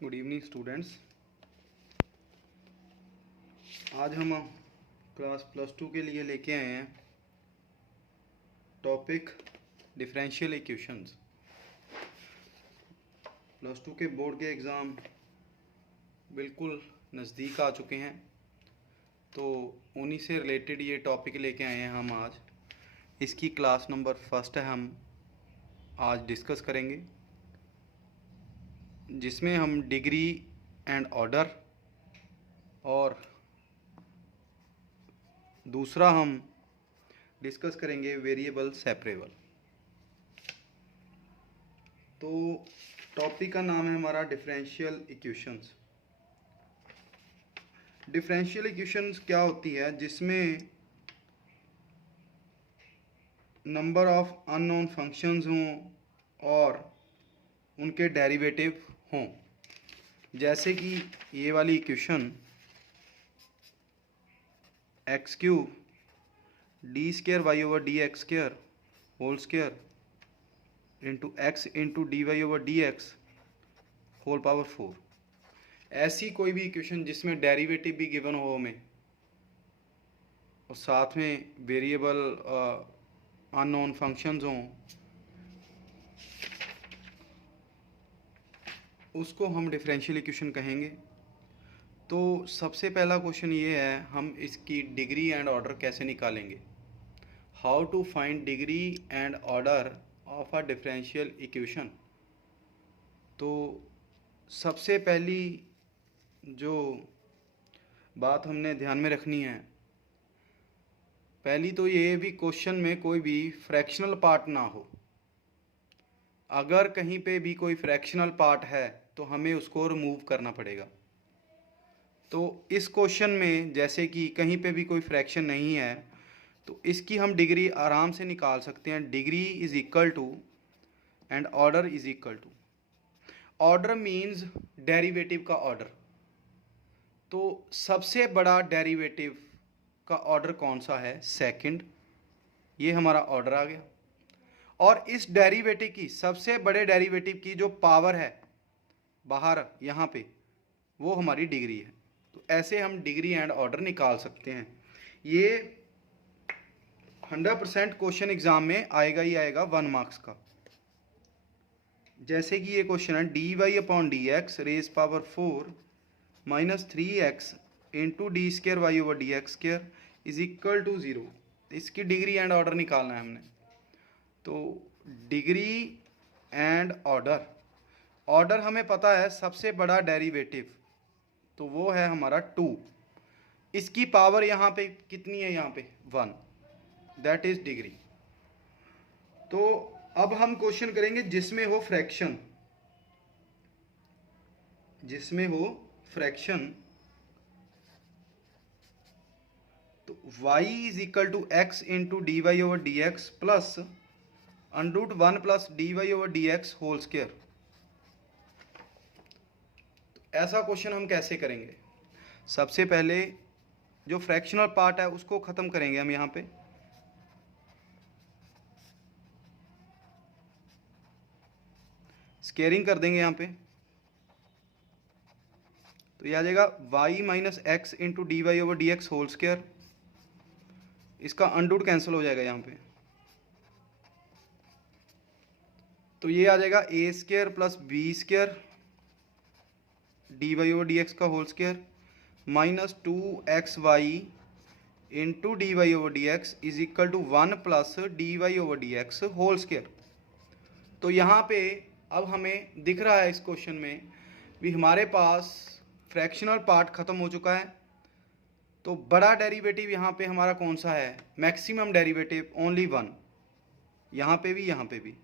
Good evening students. आज हम class +2 के लिए लेके आए हैं टॉपिक डिफरेंशियल इक्वेशंस। +2 के बोर्ड के एग्ज़ाम बिल्कुल नज़दीक आ चुके हैं, तो उन्हीं से रिलेटेड ये टॉपिक लेके आए हैं हम आज। इसकी क्लास नंबर 1 है, हम आज डिस्कस करेंगे, जिसमें हम डिग्री एंड ऑर्डर और दूसरा हम डिस्कस करेंगे वेरिएबल सेपरेबल। तो टॉपिक का नाम है हमारा डिफरेंशियल इक्वेशंस। डिफरेंशियल इक्वेशंस क्या होती है? जिसमें नंबर ऑफ अननोन फंक्शंस हों और उनके डेरिवेटिव हों। जैसे कि ये वाली equation x cube d square y over D x square whole square into x into D Y over D x whole power 4। ऐसी कोई भी इक्वेशन जिसमें डेरिवेटिव भी गिवन हो हमें और साथ में वेरिएबल अननोन फंक्शंस हों, उसको हम डिफरेंशियल इक्वेशन कहेंगे। तो सबसे पहला क्वेश्चन ये है, हम इसकी डिग्री एंड ऑर्डर कैसे निकालेंगे। How to find degree and order of a differential equation. तो सबसे पहली जो बात हमने ध्यान में रखनी है, पहली तो ये भी क्वेश्चन में कोई भी फ्रैक्शनल पार्ट ना हो। अगर कहीं पे भी कोई फ्रैक्शनल पार्ट है तो हमें उसको रिमूव करना पड़ेगा। तो इस क्वेश्चन में जैसे कि कहीं पे भी कोई फ्रैक्शन नहीं है, तो इसकी हम डिग्री आराम से निकाल सकते हैं। Degree is equal to and order is equal to, order means derivative का ऑर्डर। तो सबसे बड़ा डेरिवेटिव का ऑर्डर कौन सा है? सेकंड। ये हमारा ऑर्डर आ गया। और इस डेरिवेटिव की, सबसे बड़े डेरिवेटिव की जो पावर है बाहर यहाँ पे, वो हमारी डिग्री है। तो ऐसे हम डिग्री एंड ऑर्डर निकाल सकते हैं। ये 100% क्वेश्चन एग्जाम में आएगा ही आएगा 1 मार्क्स का। जैसे कि ये क्वेश्चन है, d Y upon d x raise power 4 minus 3x into d square y over D x square is equal to 0। इसकी डिग्री एंड ऑर्डर निकालना है हमने। तो डिग्री एंड ऑर्डर, ऑर्डर हमें पता है सबसे बड़ा डेरिवेटिव, तो वो है हमारा 2। इसकी पावर यहाँ पे कितनी है? यहाँ पे 1, दैट इज डिग्री। तो अब हम क्वेश्चन करेंगे जिसमें हो फ्रैक्शन, जिसमें हो फ्रैक्शन। तो y is equal to x into D Y over D x plus under root 1 plus D Y over D x whole square. ऐसा क्वेश्चन हम कैसे करेंगे? सबसे पहले जो फ्रैक्शनल पार्ट है उसको ख़त्म करेंगे हम यहाँ पे। स्केयरिंग कर देंगे यहाँ पे, तो ये आ जाएगा y minus X into D Y over D x whole square. इसका अंडरूट कैंसिल हो जाएगा यहाँ पे, तो ये आ जाएगा A square plus B square D Y over D X का whole square minus 2xy into D Y over D x is equal to 1 plus D Y over D x whole square. तो यहाँ पे अब हमें दिख रहा है इस क्वेश्चन में भी हमारे पास फ्रैक्शनल पार्ट ख़त्म हो चुका है। तो बड़ा डेरिवेटिव यहाँ पे हमारा कौन सा है? मैक्सिमम डेरिवेटिव ओनली 1, यहाँ पे भी यहाँ पे भी।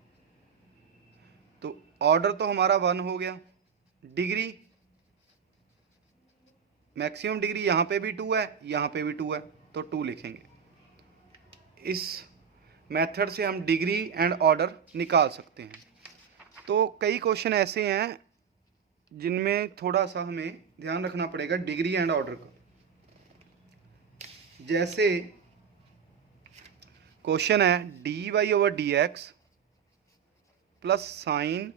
तो ऑर्डर तो हमारा 1 हो गया। डिग्री, मैक्सिमम डिग्री यहाँ पे भी 2 है, यहाँ पे भी 2 है, तो 2 लिखेंगे। इस मेथड से हम डिग्री एंड ऑर्डर निकाल सकते हैं। तो कई क्वेश्चन ऐसे हैं जिनमें थोड़ा सा हमें ध्यान रखना पड़ेगा डिग्री एंड ऑर्डर का। जैसे क्वेश्चन है d Y over D x plus sine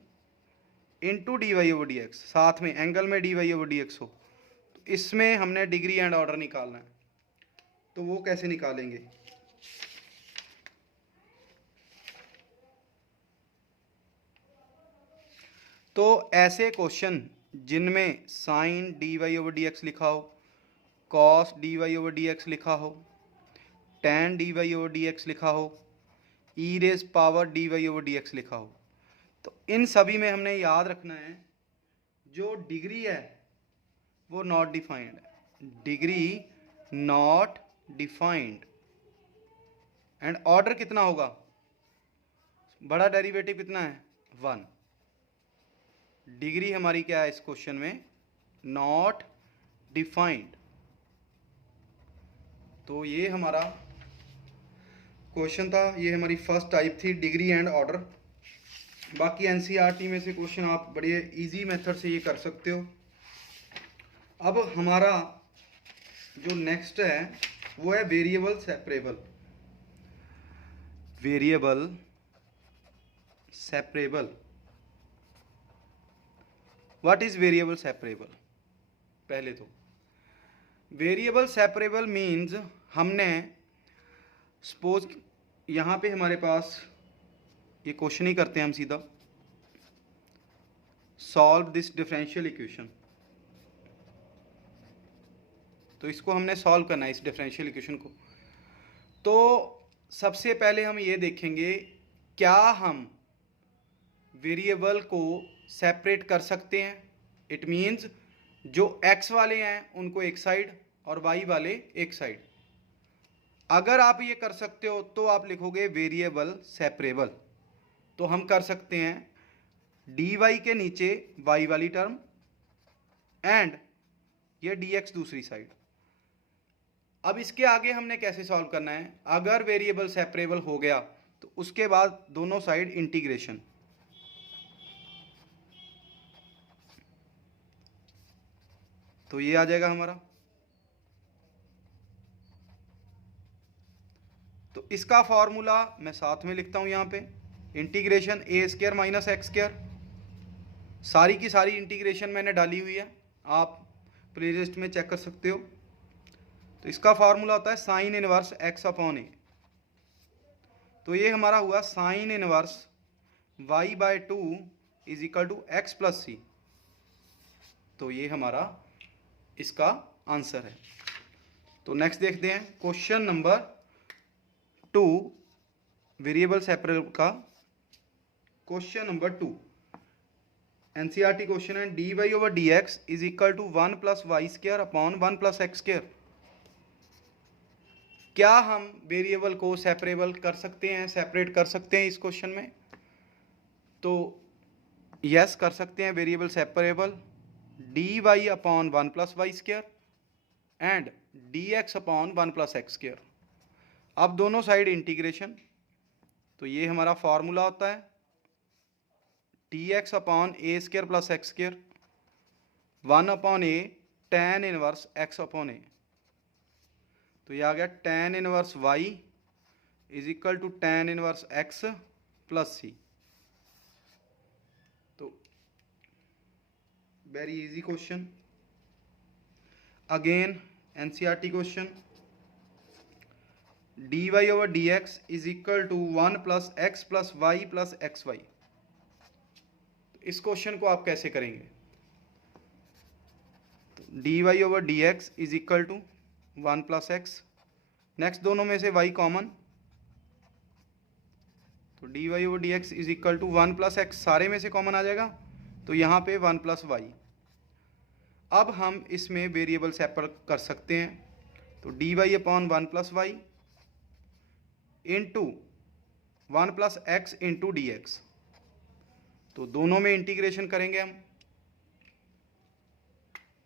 into D Y over D x, साथ में एंगल में d Y over D x हो, तो इसमें हमने डिग्री एंड ऑर्डर निकालना है। तो वो कैसे निकालेंगे? तो ऐसे क्वेश्चन जिनमें sine D Y over D X लिखा हो, cos D Y over D X लिखा हो, tan D Y over D X लिखा हो, E raise power D Y over D X लिखा हो, तो इन सभी में हमने याद रखना है जो डिग्री है वो नॉट डिफाइंड है, degree not defined. And order कितना होगा? बड़ा डेरिवेटिव कितना है? 1। डिग्री हमारी क्या है इस क्वेश्चन में? Not defined. तो ये हमारा क्वेश्चन था, ये हमारी फर्स्ट टाइप थी, डिग्री एंड ऑर्डर। बाकी एनसीईआरटी में से क्वेश्चन आप बड़े इजी मेथड से ये कर सकते हो। अब हमारा जो नेक्स्ट है वो है variable separable. Variable separable, what is variable separable? पहले तो वेरिएबल सेपरेबल मीन्स हमने सपोज यहाँ पे हमारे पास ये क्वेश्चन ही करते हैं हम सीधा, सॉल्व दिस डिफरेंशियल इक्वेशन। तो इसको हमने सॉल्व करना है, इस डिफरेंशियल इक्वेशन को। तो सबसे पहले हम ये देखेंगे क्या हम वेरिएबल को सेपरेट कर सकते हैं। इट मीन्स जो x वाले हैं उनको एक साइड और y वाले एक साइड। अगर आप ये कर सकते हो तो आप लिखोगे वेरिएबल सेपरेबल। तो हम कर सकते हैं dy के नीचे y वाली टर्म एंड ये dx दूसरी साइड। अब इसके आगे हमने कैसे सॉल्व करना है? अगर वेरिएबल सेपरेबल हो गया तो उसके बाद दोनों साइड इंटीग्रेशन। तो ये आ जाएगा हमारा। तो इसका फॉर्मूला मैं साथ में लिखता हूं यहां पे, इंटीग्रेशन ए स्क्वायर माइनस एक्स स्क्वायर। सारी की सारी इंटीग्रेशन मैंने डाली हुई है, आप प्लेलिस्ट में चेक कर सकते हो। तो इसका फार्मूला होता है sine inverse X upon A. तो ये हमारा हुआ sine inverse Y by 2 is equal to X plus C. तो ये हमारा इसका आंसर है। तो नेक्स्ट देखते हैं क्वेश्चन नंबर 2, वेरिएबल सेपरेबल का क्वेश्चन नंबर 2। एनसीईआरटी क्वेश्चन है d Y over D x is equal to 1 plus y square upon 1 plus x square. क्या हम वेरिएबल को सेपरेबल कर सकते हैं, सेपरेट कर सकते हैं इस क्वेश्चन में? तो यस कर सकते हैं। Variable separable d Y upon 1 plus y square and d x upon 1 plus x square. अब दोनों साइड इंटीग्रेशन। तो ये हमारा फॉर्मूला होता है D x upon A square plus x square 1 upon A tan inverse X upon A. तो ये आ गया tan inverse y is equal to tan inverse x plus C. तो very easy question. Again NCERT question D Y over D x is equal to 1 plus X plus Y plus X Y. इस question को आप कैसे करेंगे? D Y over D x is equal to 1 plus x, next दोनों में से y common. तो D Y over D x is equal to 1 plus x, सारे में से कॉमन आ जाएगा। तो यहाँ पे 1 प्लस वाई। अब हम इसमें वेरिएबल सेपरेट कर सकते हैं। तो D Y upon 1 plus y into 1 plus x into D x. तो दोनों में इंटीग्रेशन करेंगे हम।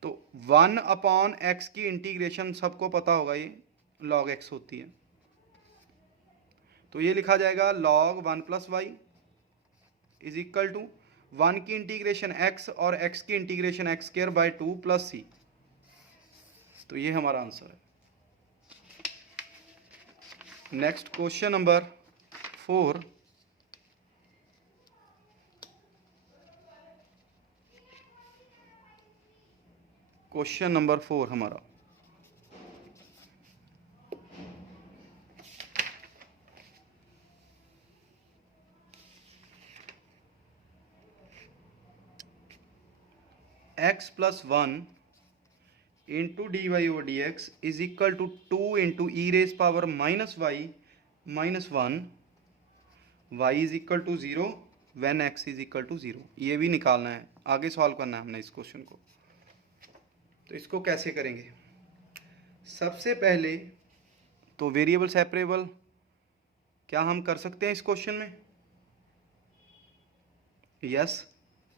तो 1 अपॉन एक्स की इंटीग्रेशन सबको पता होगा, ये log x होती है। तो ये लिखा जाएगा log 1 plus Y is equal to 1 की इंटीग्रेशन x और x की integration X square by 2 plus C. तो ये हमारा आंसर है। Next question number 4, question number 4 हमारा, x plus 1 into D Y over D x is equal to 2 into E raise power minus Y minus 1, Y is equal to 0 when X is equal to 0। ये भी निकालना है, आगे solve करना है हमने इस क्वेश्चन को। तो इसको कैसे करेंगे? सबसे पहले तो वेरिएबल सेपरेबल क्या हम कर सकते हैं इस क्वेश्चन में? यस,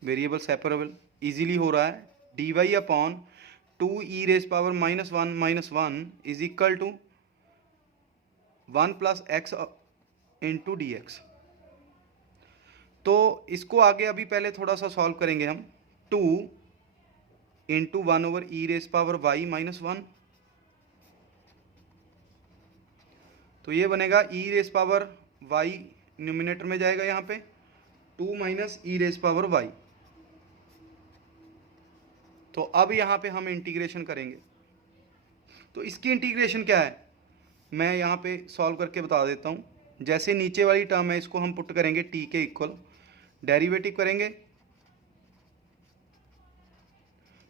वेरिएबल सेपरेबल इजीली हो रहा है। D Y upon 2 e raise power minus one is equal to 1 plus x into D x. तो इसको आगे अभी पहले थोड़ा सा सॉल्व करेंगे हम। 2 इंटू 1 ओवर ई रेस पावर वाई माइनस 1, तो ये बनेगा ई रेस पावर वाई न्यूमिनेटर में जाएगा यहाँ पे, 2 minus e raise power Y. तो अब यहाँ पे हम इंटीग्रेशन करेंगे। तो इसकी इंटीग्रेशन क्या है मैं यहाँ पे सॉल्व करके बता देता हूँ। जैसे नीचे वाली टर्म है इसको हम पुट करेंगे टी के इक्वल, डेरिवेटिव करेंगे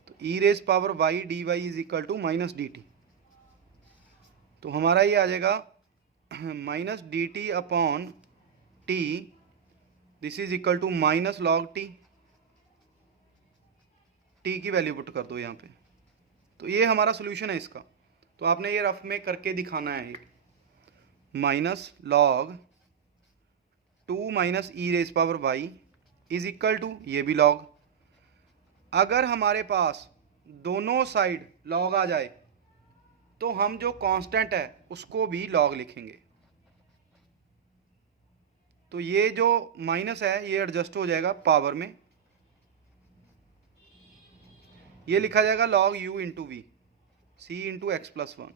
तो E raise power Y D Y is equal to minus D T. तो हमारा ये आ जाएगा minus D T upon T, this is equal to minus log T. T की वैल्यू पुट कर दो यहाँ पे। तो ये हमारा सोल्यूशन है इसका। तो आपने ये रफ में करके दिखाना है। ये minus log 2 minus e raise power y is equal to, ये भी लॉग। अगर हमारे पास दोनों साइड लॉग आ जाए तो हम जो कांस्टेंट है उसको भी लॉग लिखेंगे। तो ये जो माइनस है ये एडजस्ट हो जाएगा पावर में, ये लिखा जाएगा log u into v c into x plus 1।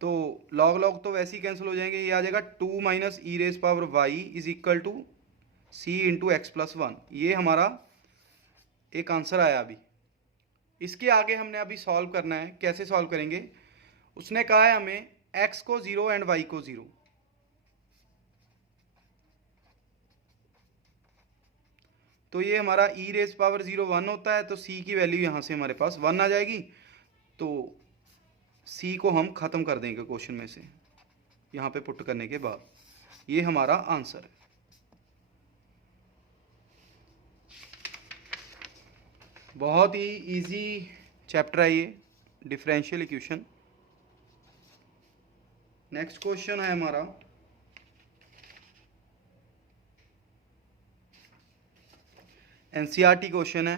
तो लॉग लॉग तो वैसे ही कैंसिल हो जाएंगे, ये आ जाएगा 2 minus e raise power y is equal to c into x plus 1। ये हमारा एक आंसर आया अभी। इसके आगे हमने अभी सॉल्व करना है। कैसे सॉल्व करेंगे? उसने कहा है हमें x को 0 एंड y को 0। तो ये हमारा ई रेस पावर 0 1 होता है, तो c की वैल्यू यहाँ से हमारे पास 1 आ जाएगी। तो c को हम ख़त्म कर देंगे क्वेश्चन में से, यहाँ पे पुट करने के बाद। ये हमारा आंसर है। बहुत ही इजी चैप्टर है ये, डिफरेंशियल इक्वेशन। नेक्स्ट क्वेश्चन है हमारा एनसीईआरटी क्वेश्चन है।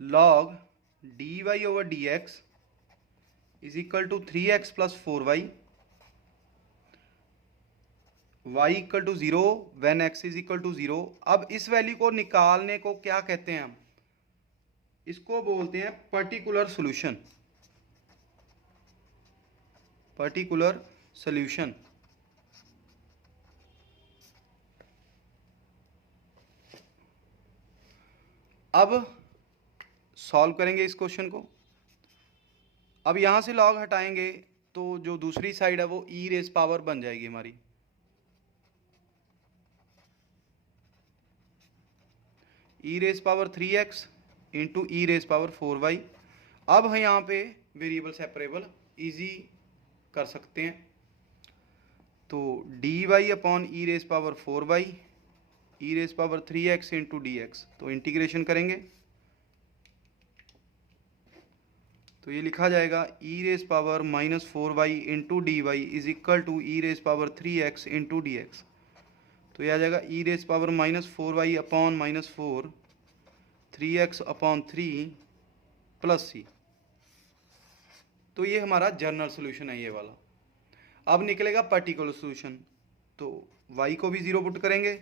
Log d Y over D x is equal to 3x plus 4y, y equal to 0 when x is equal to 0। अब इस वैल्यू को निकालने को क्या कहते हैं हम? इसको बोलते हैं पर्टिकुलर सॉल्यूशन। Particular solution. अब सॉल्व करेंगे इस क्वेश्चन को। अब यहाँ से लॉग हटाएंगे तो जो दूसरी साइड है वो ई रेस पावर बन जाएगी हमारी। ई raise power 3x into E raise power 4y। अब हम यहाँ पे वेरिएबल सेपरेबल इजी कर सकते हैं। तो D Y upon E raise power 4y E raise power 3x into D x. तो इंटीग्रेशन करेंगे तो ये लिखा जाएगा E raise power minus 4y into D Y is equal to E raise power 3x into D x. तो ये आ जाएगा E raise power minus 4y upon minus 4 3x upon 3 plus C. तो ये हमारा जनरल सोल्यूशन है ये वाला। अब निकलेगा पर्टिकुलर सोल्यूशन। तो y को भी 0 पुट करेंगे,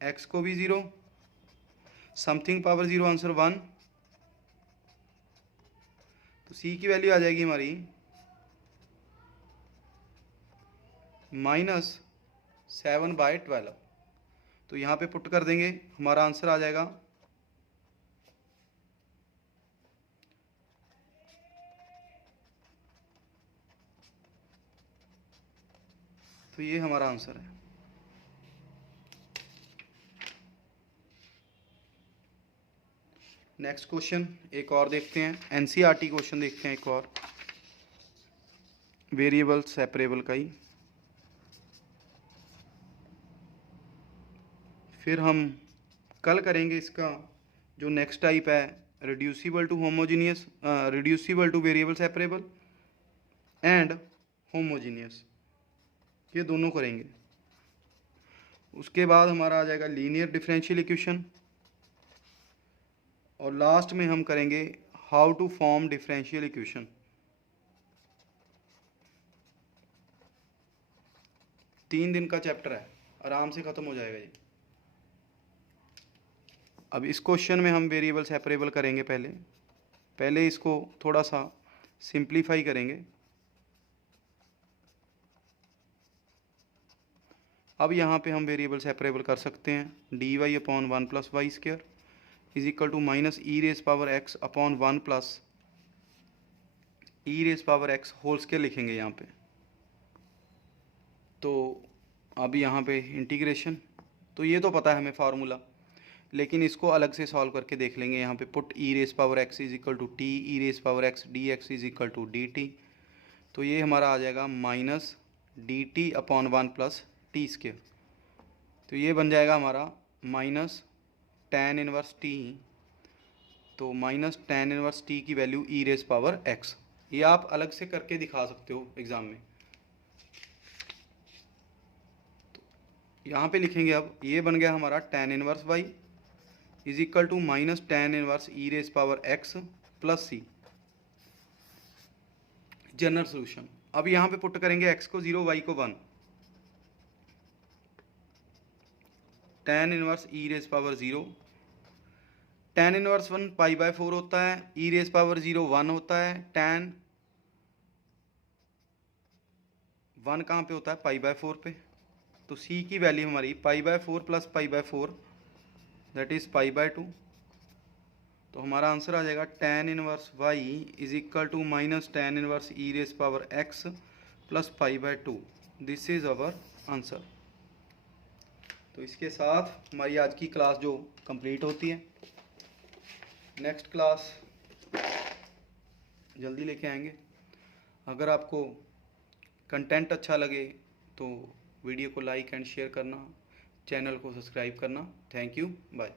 x को भी 0, समथिंग पावर 0 आंसर 1। तो c की वैल्यू आ जाएगी हमारी -7/12। तो यहाँ पे पुट कर देंगे, हमारा आंसर आ जाएगा तो ये हमारा आंसर है। नेक्स्ट क्वेश्चन एक और देखते हैं, एनसीईआरटी क्वेश्चन देखते हैं एक और, वेरिएबल सेपरेबल का ही। फिर हम कल करेंगे इसका जो नेक्स्ट टाइप है, reducible to homogeneous, reducible to variable separable and homogeneous, ये दोनों करेंगे। उसके बाद हमारा आ जाएगा लीनियर डिफरेंशियल इक्वेशन, और लास्ट में हम करेंगे how to form differential equation. 3 दिन का चैप्टर है, आराम से ख़त्म हो जाएगा ये। अब इस क्वेश्चन में हम वेरिएबल सेपरेबल करेंगे, पहले इसको थोड़ा सा सिंप्लीफाई करेंगे। अब यहाँ पे हम वेरिएबल सेपरेबल कर सकते हैं, d Y upon 1 plus y square is equal to minus e raise power x upon 1 plus e raise power x whole square लिखेंगे यहाँ पे। तो अब यहाँ पे इंटीग्रेशन, तो ये तो पता है हमें फार्मूला, लेकिन इसको अलग से सॉल्व करके देख लेंगे। यहाँ पे put e raise power x is equal to t e raise power x d x is equal to d T. तो ये हमारा आ जाएगा minus D T upon 1 plus t square. तो ये बन जाएगा हमारा माइनस tan इनवर्स टी, तो माइनस tan इनवर्स टी की value e raise power x. ये आप अलग से करके दिखा सकते हो एग्ज़ाम में। तो यहाँ पे लिखेंगे, अब ये बन गया हमारा tan inverse y is equal to minus tan inverse e raise power x plus c, general solution. अब यहाँ पे पुट करेंगे x को 0 y को 1, tan inverse e raise power 0, tan inverse 1 pi by 4 होता है, ई रेस पावर 0 1 होता है, tan 1 कहाँ पे होता है, पाई बाय 4 पे। तो c की वैल्यू हमारी pi by 4 plus pi by 4 that is pi by 2। तो हमारा आंसर आ जाएगा tan inverse y is equal to minus tan inverse e raise power x plus pi by 2। This is our answer. तो इसके साथ हमारी आज की क्लास जो कंप्लीट होती है, नेक्स्ट क्लास जल्दी लेके आएंगे। अगर आपको कंटेंट अच्छा लगे तो वीडियो को लाइक एंड शेयर करना, चैनल को सब्सक्राइब करना। Thank you, bye.